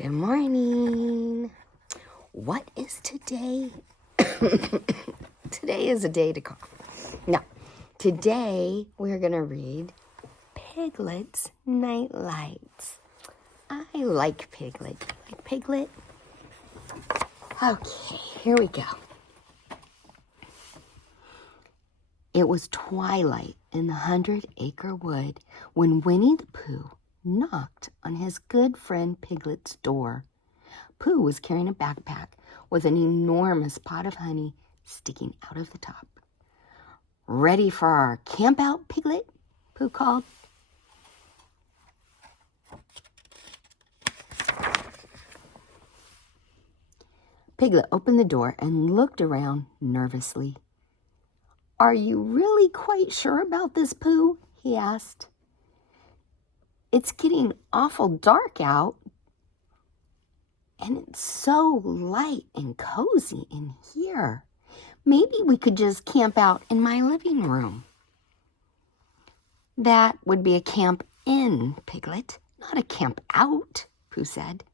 Good morning. What is today? Today is a day to cough. Now, today we're going to read Piglet's Nightlights. I like Piglet. Like Piglet? Okay, here we go. It was twilight in the 100-acre wood when Winnie the Pooh knocked on his good friend Piglet's door. Pooh was carrying a backpack with an enormous pot of honey sticking out of the top. "Ready for our camp out, Piglet?" Pooh called. Piglet opened the door and looked around nervously. "Are you really quite sure about this, Pooh?" he asked. "It's getting awful dark out, and it's so light and cozy in here. Maybe we could just camp out in my living room." "That would be a camp in, Piglet, not a camp out," Pooh said.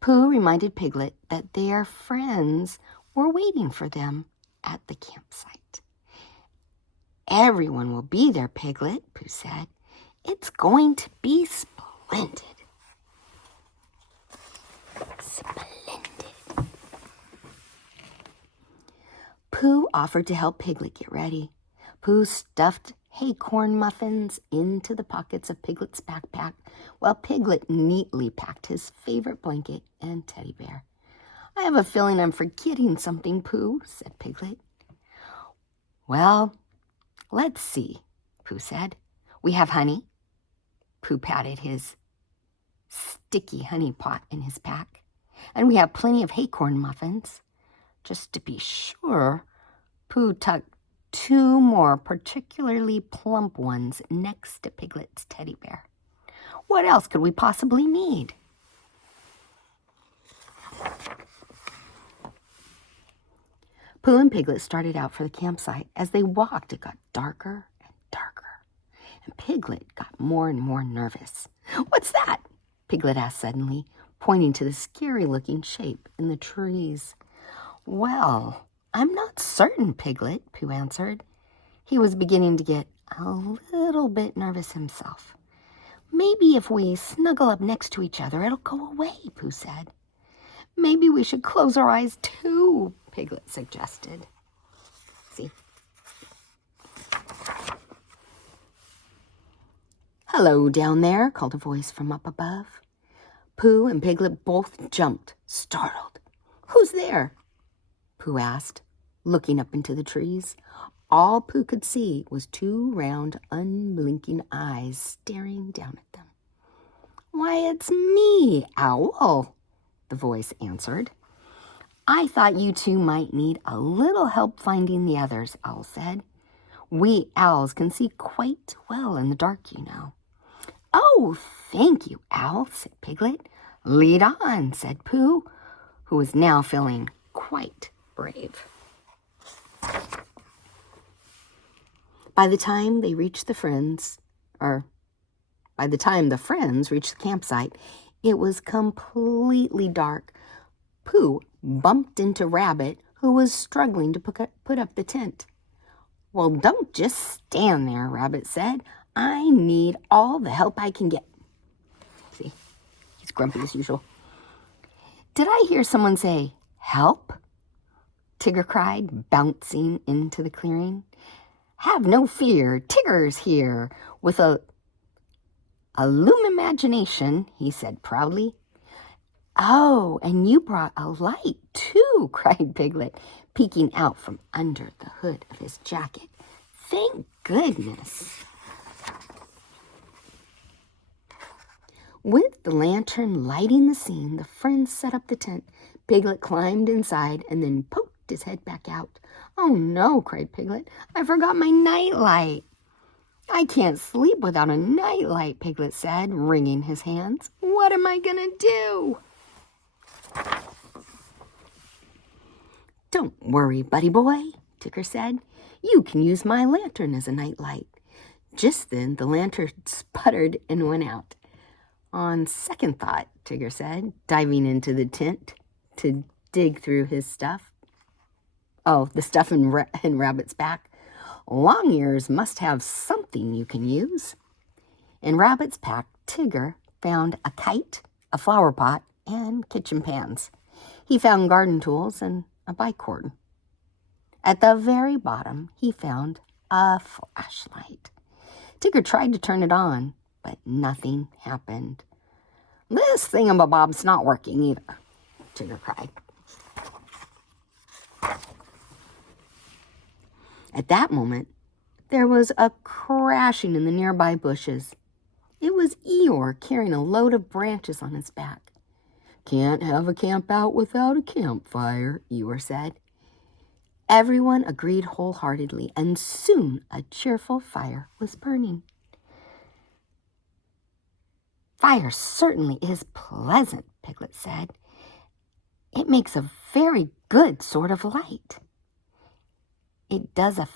Pooh reminded Piglet that their friends were waiting for them at the campsite. "Everyone will be there, Piglet," Pooh said. "It's going to be splendid." Splendid. Pooh offered to help Piglet get ready. Pooh stuffed acorn muffins into the pockets of Piglet's backpack, while Piglet neatly packed his favorite blanket and teddy bear. "I have a feeling I'm forgetting something, Pooh," said Piglet. "Well, let's see," Pooh said. "We have honey." Pooh patted his sticky honey pot in his pack. "And we have plenty of acorn muffins." Just to be sure, Pooh tucked 2 more particularly plump ones next to Piglet's teddy bear. "What else could we possibly need?" Pooh and Piglet started out for the campsite. As they walked, it got darker and darker, and Piglet got more and more nervous. "What's that?" Piglet asked suddenly, pointing to the scary-looking shape in the trees. "Well, I'm not certain, Piglet," Pooh answered. He was beginning to get a little bit nervous himself. "Maybe if we snuggle up next to each other, it'll go away," Pooh said. "Maybe we should close our eyes too," Piglet suggested. See? "Hello down there," called a voice from up above. Pooh and Piglet both jumped, startled. "Who's there?" Pooh asked, looking up into the trees. All Pooh could see was 2 round, unblinking eyes staring down at them. "Why, it's me, Owl," the voice answered. "I thought you two might need a little help finding the others," Owl said. "We owls can see quite well in the dark, you know." "Oh, thank you, Owl," said Piglet. "Lead on," said Pooh, who was now feeling quite brave. By the time the friends reached the campsite, it was completely dark. Pooh bumped into Rabbit, who was struggling to put up the tent. "Well, don't just stand there," Rabbit said. "I need all the help I can get." See, he's grumpy as usual. "Did I hear someone say, 'help'?" Tigger cried, bouncing into the clearing. "Have no fear, Tigger's here, with a loom imagination," he said proudly. "Oh, and you brought a light, too," cried Piglet, peeking out from under the hood of his jacket. "Thank goodness." With the lantern lighting the scene, the friends set up the tent. Piglet climbed inside and then poked his head back out. "Oh no," cried Piglet. "I forgot my nightlight." "I can't sleep without a nightlight," Piglet said, wringing his hands. "What am I going to do?" "Don't worry, buddy boy," Tigger said. "You can use my lantern as a nightlight." Just then the lantern sputtered and went out. On second thought, Tigger said, diving into the tent to dig through his stuff. Oh, the stuff in Rabbit's back. Long Ears must have something you can use. In Rabbit's pack, Tigger found a kite, a flower pot, and kitchen pans. He found garden tools and a bicord. At the very bottom, he found a flashlight. Tigger tried to turn it on, but nothing happened. "This thingamabob's not working either," Tigger cried. At that moment, there was a crashing in the nearby bushes. It was Eeyore carrying a load of branches on his back. "Can't have a camp out without a campfire," Eeyore said. Everyone agreed wholeheartedly, and soon a cheerful fire was burning. "Fire certainly is pleasant," Piglet said. "It makes a very good sort of light. It does a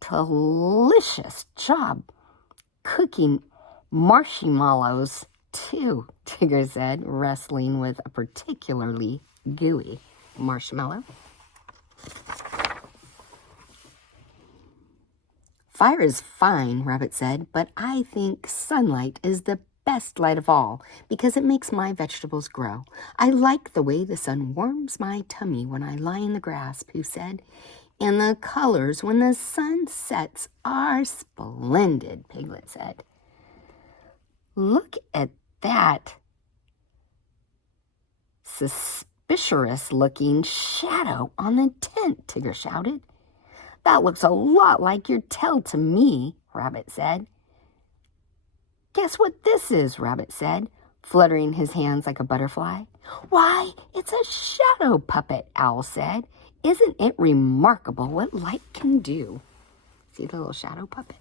delicious job cooking marshmallows, too," Tigger said, wrestling with a particularly gooey marshmallow. "Fire is fine," Rabbit said, "but I think sunlight is the best light of all because it makes my vegetables grow. I like the way the sun warms my tummy when I lie in the grass," Pooh said. "And the colors when the sun sets are splendid," Piglet said. "Look at that suspicious-looking shadow on the tent," Tigger shouted. "That looks a lot like your tail to me," Rabbit said. "Guess what this is?" Rabbit said, fluttering his hands like a butterfly. "Why, it's a shadow puppet," Owl said. "Isn't it remarkable what light can do?" See the little shadow puppet?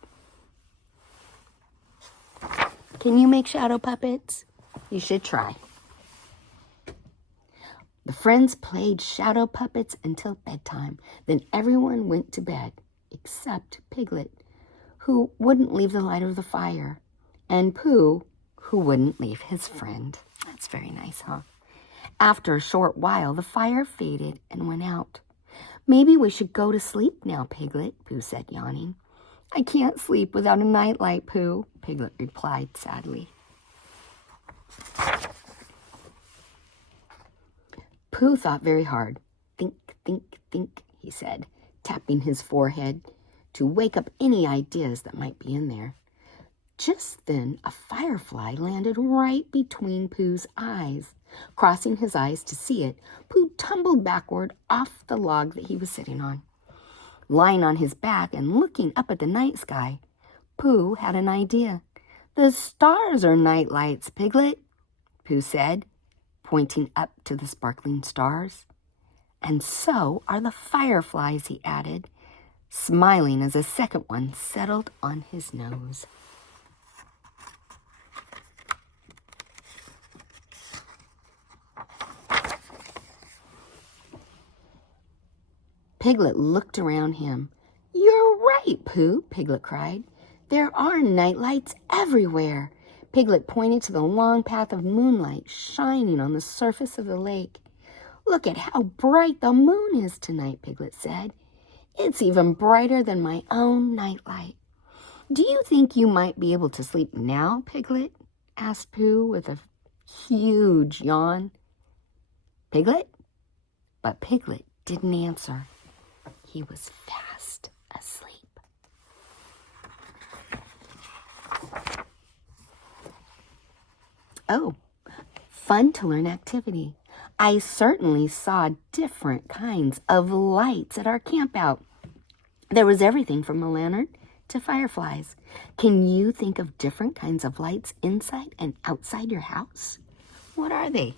Can you make shadow puppets? You should try. The friends played shadow puppets until bedtime. Then everyone went to bed, except Piglet, who wouldn't leave the light of the fire, and Pooh, who wouldn't leave his friend. That's very nice, huh? After a short while, the fire faded and went out. "Maybe we should go to sleep now, Piglet," Pooh said, yawning. "I can't sleep without a nightlight, Pooh," Piglet replied sadly. Pooh thought very hard. "Think, think, think," he said, tapping his forehead to wake up any ideas that might be in there. Just then, a firefly landed right between Pooh's eyes. Crossing his eyes to see it, Pooh tumbled backward off the log that he was sitting on. Lying on his back and looking up at the night sky, Pooh had an idea. "The stars are night lights, Piglet," Pooh said, pointing up to the sparkling stars. "And so are the fireflies," he added, smiling as a second one settled on his nose. Piglet looked around him. "You're right, Pooh," Piglet cried. "There are nightlights everywhere." Piglet pointed to the long path of moonlight shining on the surface of the lake. "Look at how bright the moon is tonight," Piglet said. "It's even brighter than my own nightlight." "Do you think you might be able to sleep now, Piglet?" asked Pooh with a huge yawn. "Piglet?" But Piglet didn't answer. He was fast asleep. Oh, fun to learn activity. I certainly saw different kinds of lights at our campout. There was everything from a lantern to fireflies. Can you think of different kinds of lights inside and outside your house? What are they?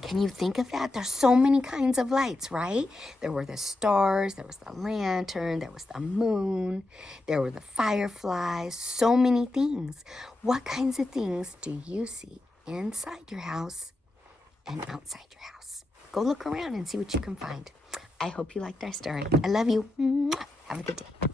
Can you think of that? There's so many kinds of lights, right? There were the stars, there was the lantern, there was the moon, there were the fireflies, so many things. What kinds of things do you see inside your house and outside your house? Go look around and see what you can find. I hope you liked our story. I love you. Mwah. Have a good day.